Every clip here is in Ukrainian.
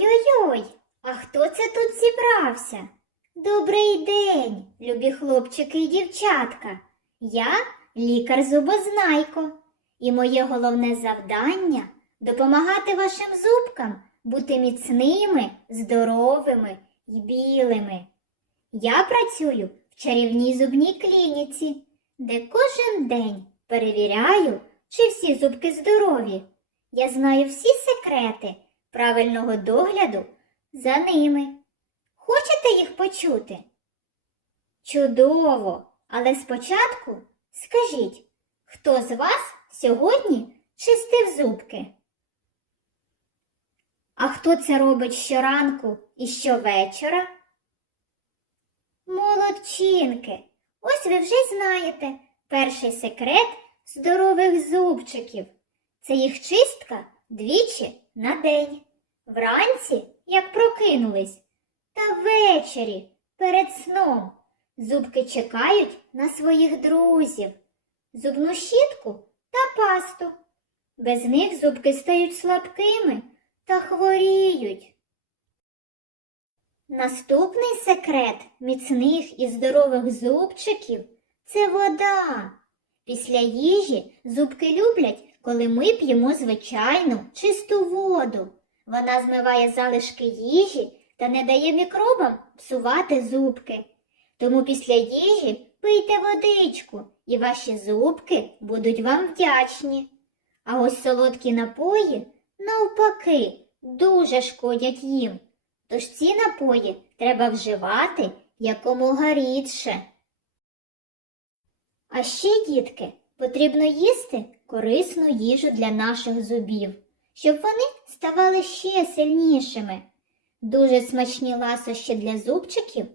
Ой-ой-ой, а хто це тут зібрався? Добрий день, любі хлопчики і дівчатка. Я лікар зубознайко, і моє головне завдання допомагати вашим зубкам бути міцними, здоровими і білими. Я працюю в чарівній зубній клініці, де кожен день перевіряю, чи всі зубки здорові. Я знаю всі секрети правильного догляду за ними. Хочете їх почути? Чудово! Але спочатку скажіть, хто з вас сьогодні чистив зубки? А хто це робить щоранку і щовечора? Молодчинки! Ось ви вже знаєте перший секрет здорових зубчиків. Це їх чистка двічі на день. Вранці, як прокинулись, та ввечері перед сном. Зубки чекають на своїх друзів, зубну щітку та пасту. Без них зубки стають слабкими та хворіють. Наступний секрет міцних і здорових зубчиків це вода. Після їжі зубки люблять, коли ми п'ємо звичайну чисту воду. Вона змиває залишки їжі та не дає мікробам псувати зубки. Тому після їжі пийте водичку, і ваші зубки будуть вам вдячні. А ось солодкі напої, навпаки, дуже шкодять їм. Тож ці напої треба вживати якомога рідше. А ще, дітки, потрібно їсти корисну їжу для наших зубів, щоб вони ставали ще сильнішими. Дуже смачні ласощі для зубчиків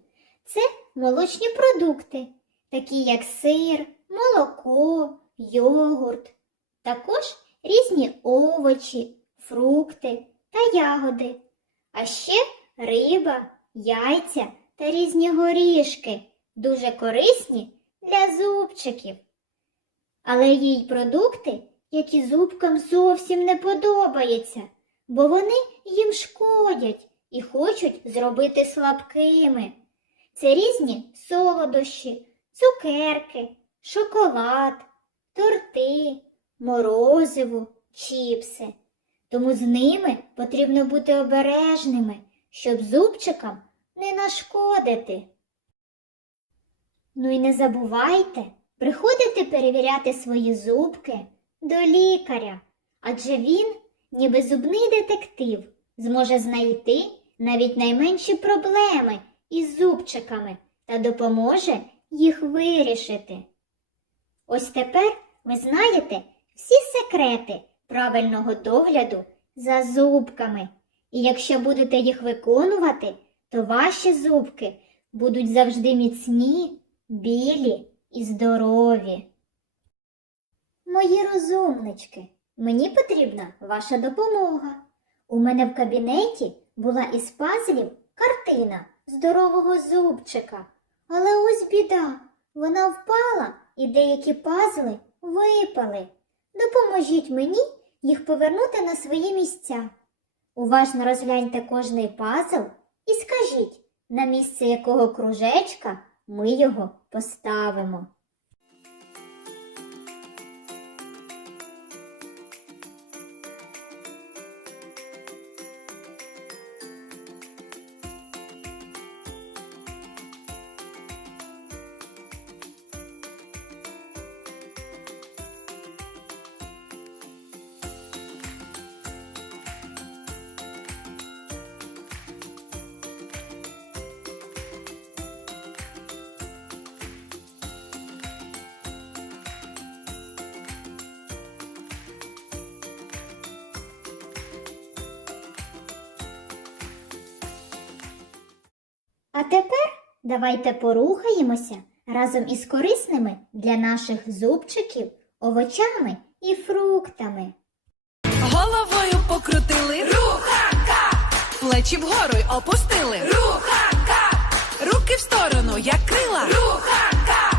це молочні продукти, такі як сир, молоко, йогурт, також різні овочі, фрукти та ягоди, а ще риба, яйця та різні горішки, дуже корисні для зубчиків. Але є й продукти, які зубкам зовсім не подобаються, бо вони їм шкодять і хочуть зробити слабкими. Це різні солодощі, цукерки, шоколад, торти, морозиво, чіпси. Тому з ними потрібно бути обережними, щоб зубчикам не нашкодити. Ну і не забувайте приходити перевіряти свої зубки до лікаря, адже він, ніби зубний детектив, зможе знайти навіть найменші проблеми із зубчиками та допоможе їх вирішити. Ось тепер ви знаєте всі секрети правильного догляду за зубками. І якщо будете їх виконувати, то ваші зубки будуть завжди міцні, білі і здорові. Мої розумнички, мені потрібна ваша допомога. У мене в кабінеті була із пазлів картина здорового зубчика. Але ось біда, вона впала і деякі пазли випали. Допоможіть мені їх повернути на свої місця. Уважно розгляньте кожний пазл і скажіть, на місце якого кружечка ми його поставимо. А тепер давайте порухаємося разом із корисними для наших зубчиків овочами і фруктами. Головою покрутили. Рухака! Плечі вгору й опустили. Рухака! Руки в сторону, як крила. Рухака!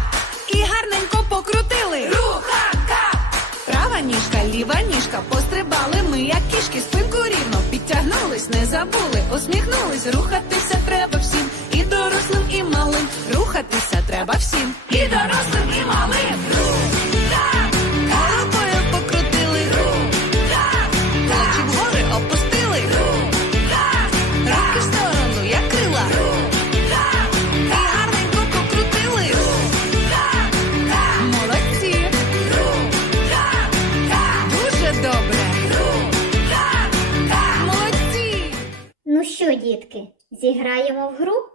І гарненько покрутили. Рухака! Права ніжка, ліва ніжка, пострибали ми, як кішки, спинку рівно підтягнули. Торкнулись, не забули, усміхнулись, рухатися треба малим. Рухатися треба всім, і дорослим, і малим. Головою покрутили, плечі вгори опустили, руки в сторону, як крила. І гарненько покрутили. Молодці. Дуже добре. Молодці. Ну що, дітки, зіграємо в гру?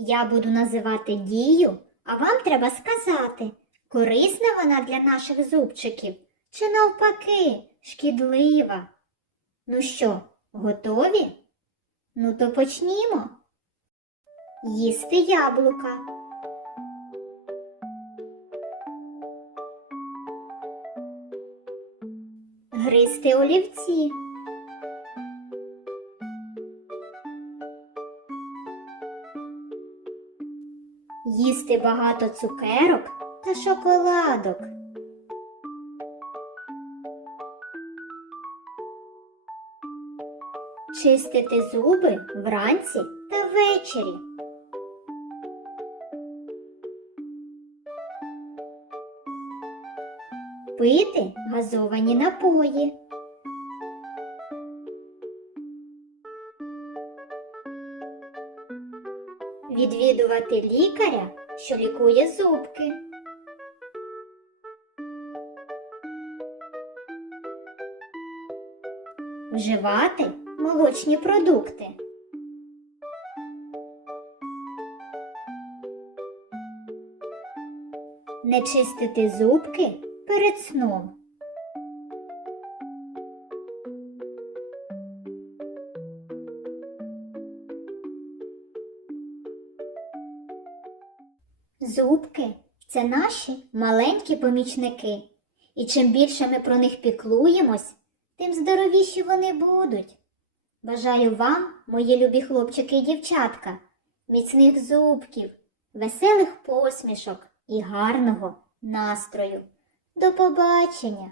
Я буду називати дію, а вам треба сказати, корисна вона для наших зубчиків чи навпаки шкідлива. Ну що, готові? Ну то почнімо. Їсти яблука. Гристи олівці. Їсти багато цукерок та шоколадок. Чистити зуби вранці та ввечері. Пити газовані напої. Відвідувати лікаря, що лікує зубки. Вживати молочні продукти. Не чистити зубки перед сном. Зубки це наші маленькі помічники. І чим більше ми про них піклуємось, тим здоровіші вони будуть. Бажаю вам, мої любі хлопчики і дівчатка, міцних зубків, веселих посмішок і гарного настрою. До побачення!